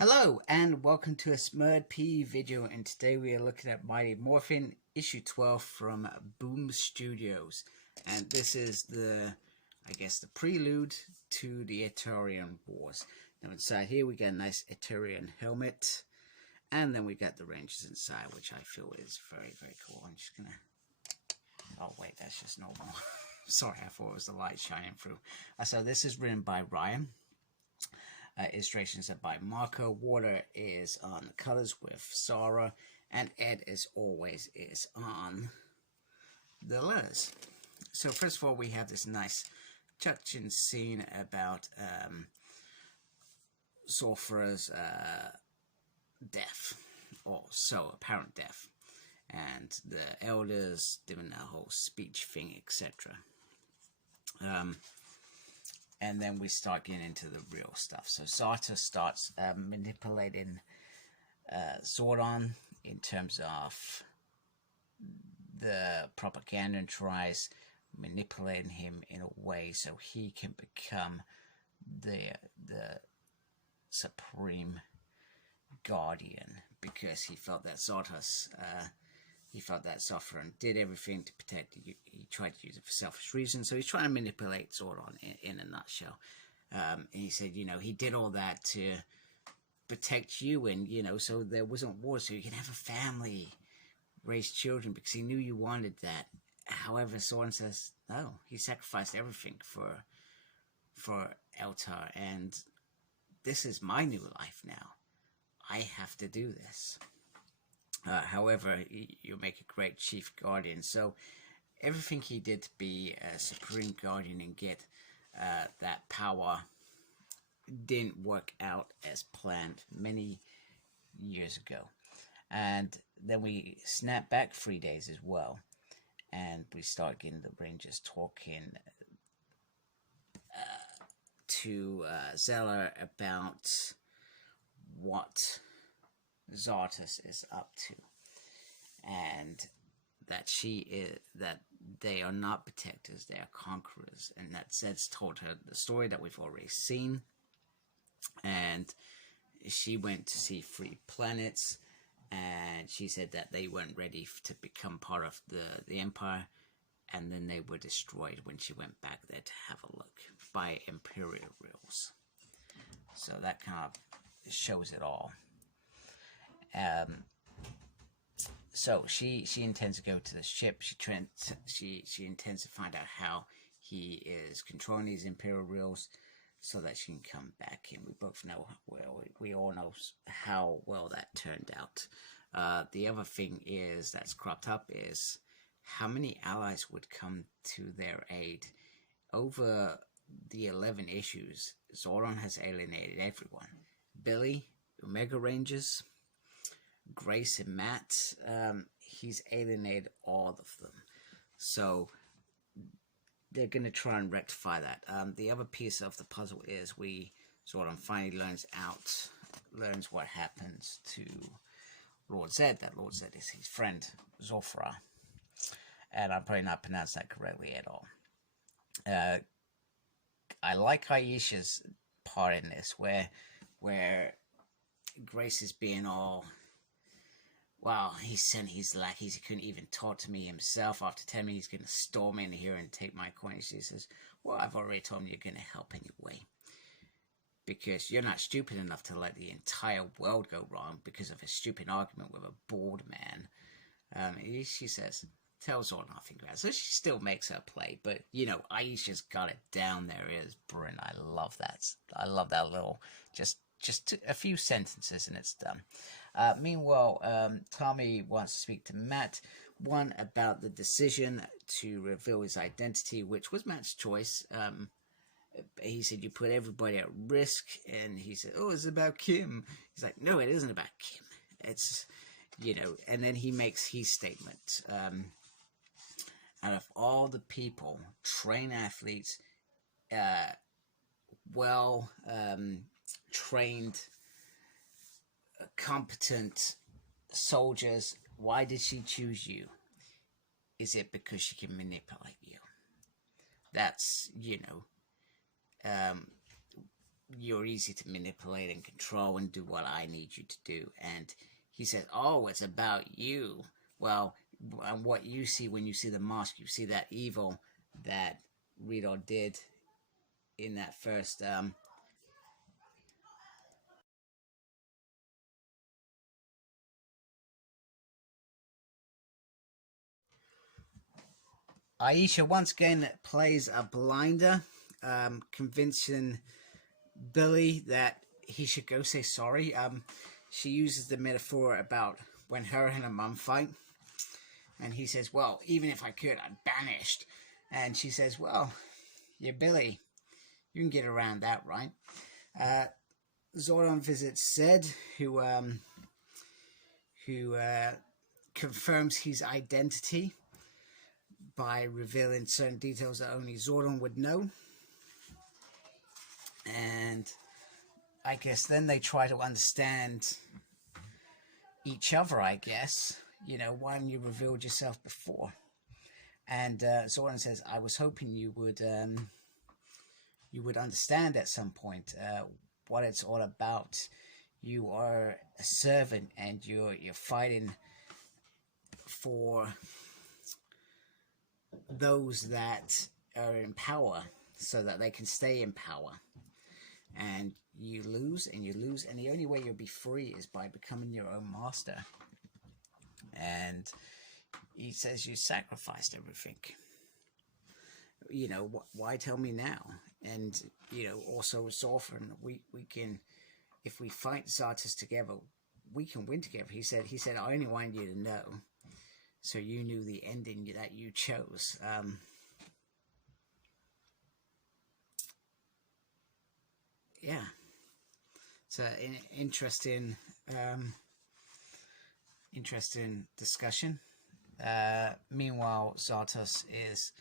Hello and welcome to a Smurd P video, and today we are looking at Mighty Morphin issue 12 from Boom Studios, and this is the prelude to the Etarian Wars. Now inside here we get a nice Etarian helmet, and then we got the Rangers inside, which I feel is very cool. I'm just gonna, oh wait, that's just normal. Sorry, I thought it was the light shining through. So this is written by Ryan. Illustrations are by Marco. Water is on the colors with Sarah, and Ed, as always, is on the letters. So first of all, we have this nice touching scene about Sulfur's death, or so apparent death, and the elders doing that whole speech thing, etc. And then we start getting into the real stuff. So Zata starts manipulating Zordon in terms of the propaganda, and tries manipulating him in a way so he can become the supreme guardian, because he felt that Zordon did everything to protect you. He tried to use it for selfish reasons, so he's trying to manipulate Zordon in a nutshell. And he said, he did all that to protect you, and, so there wasn't war, so you can have a family, raise children, because he knew you wanted that. However, Zordon says, no, he sacrificed everything for Eltar, and this is my new life now. I have to do this. However, you make a great chief guardian. So everything he did to be a supreme guardian and get that power didn't work out as planned many years ago. And then we snap back 3 days as well, and we start getting the Rangers talking to Zeller about what Zartus is up to, and that that they are not protectors, they are conquerors, and that Zed's told her the story that we've already seen, and she went to see 3 planets, and she said that they weren't ready to become part of the Empire, and then they were destroyed when she went back there to have a look by Imperial rules. So that kind of shows it all. So she intends to go to the ship. She intends to find out how he is controlling these Imperial rules, so that she can come back. And we both know, well, we all know how well that turned out. The other thing is that's cropped up is how many allies would come to their aid. Over the 11 issues, Zordon has alienated everyone. Billy, Omega Rangers, Grace and Matt, he's alienated all of them. So they're going to try and rectify that. The other piece of the puzzle is Zordon finally learns what happens to Lord Zed, that Lord Zed is his friend, Zofra. And I'm probably not pronouncing that correctly at all. I like Aisha's part in this, where Grace is being all, wow, he sent his lackeys, he couldn't even talk to me himself after telling me he's going to storm in here and take my coin. She says, well, I've already told him you're going to help anyway, because you're not stupid enough to let the entire world go wrong because of a stupid argument with a bored man. She says, tell Zordon I'll think about it. So she still makes her play, but, Aisha's got it down there. It is brilliant. I love that. I love that little, just a few sentences and it's done. Meanwhile, Tommy wants to speak to Matt. One, about the decision to reveal his identity, which was Matt's choice. He said, you put everybody at risk, and he said, oh, it's about Kim. He's like, no, it isn't about Kim. It's, and then he makes his statement. Out of all the people, trained athletes, trained, competent soldiers, why did she choose you? Is it because she can manipulate you? That's, you're easy to manipulate and control and do what I need you to do. And he said, oh, it's about you. Well, and what you see when you see the mask, you see that evil that Riddle did in that first Aisha once again plays a blinder, convincing Billy that he should go say sorry. She uses the metaphor about when her and her mum fight, and he says, well, even if I could, I'd banished. And she says, well, you're Billy. You can get around that, right? Zordon visits Zed, who confirms his identity by revealing certain details that only Zordon would know. And I guess then they try to understand each other, I guess. You know, why didn't you revealed yourself before? And Zordon says, I was hoping you would understand at some point what it's all about. You are a servant, and you're fighting for those that are in power so that they can stay in power. And you lose, and you lose, and the only way you'll be free is by becoming your own master. And he says you sacrificed everything. You know, why tell me now? And, you know, also Zorfin, we can, if we fight Zartus together, we can win together. He said, I only wanted you to know, so you knew the ending that you chose. Yeah. It's an interesting discussion. Meanwhile, Zartus is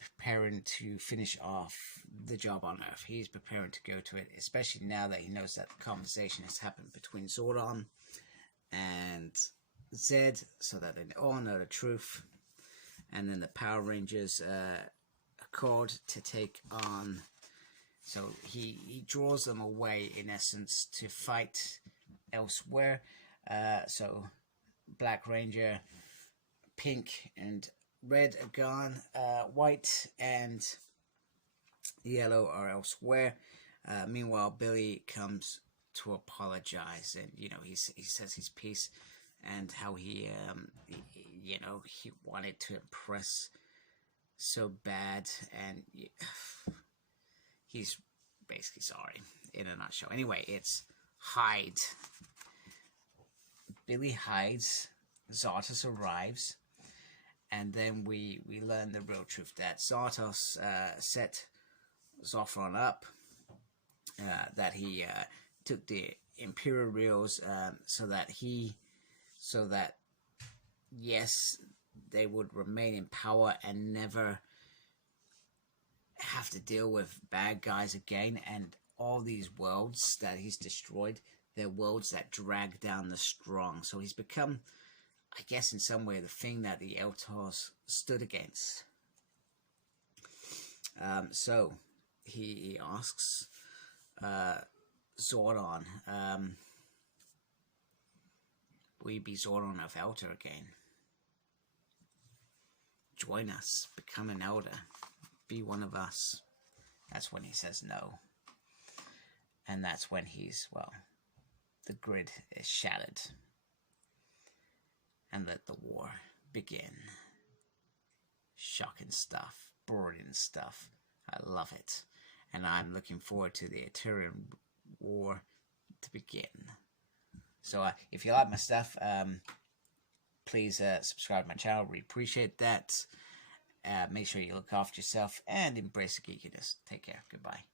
preparing to finish off the job on Earth. He's preparing to go to it, especially now that he knows that the conversation has happened between Zordon and Zed, so that they all know the truth. And then the Power Rangers accord to take on. So he draws them away, in essence, to fight elsewhere. So Black Ranger, Pink and Red are gone. White and Yellow are elsewhere. Meanwhile, Billy comes to apologize, and you know he says his piece and how he wanted to impress so bad, and he's basically sorry in a nutshell. Anyway, it's hide. Billy hides. Zartus arrives. And then we learn the real truth that Zartos set Zophron up, that he took the Imperial Reals so that yes, they would remain in power and never have to deal with bad guys again. And all these worlds that he's destroyed, they're worlds that drag down the strong. So he's become, I guess in some way, the thing that the Eltars stood against. So he asks Zordon, will you be Zordon of Eltar again? Join us, become an elder, be one of us. That's when he says no. And that's when the grid is shattered. And let the war begin. Shocking stuff. Brilliant stuff. I love it. And I'm looking forward to the Eternian War to begin. So if you like my stuff, please subscribe to my channel. We appreciate that. Make sure you look after yourself and embrace the geekiness. Take care. Goodbye.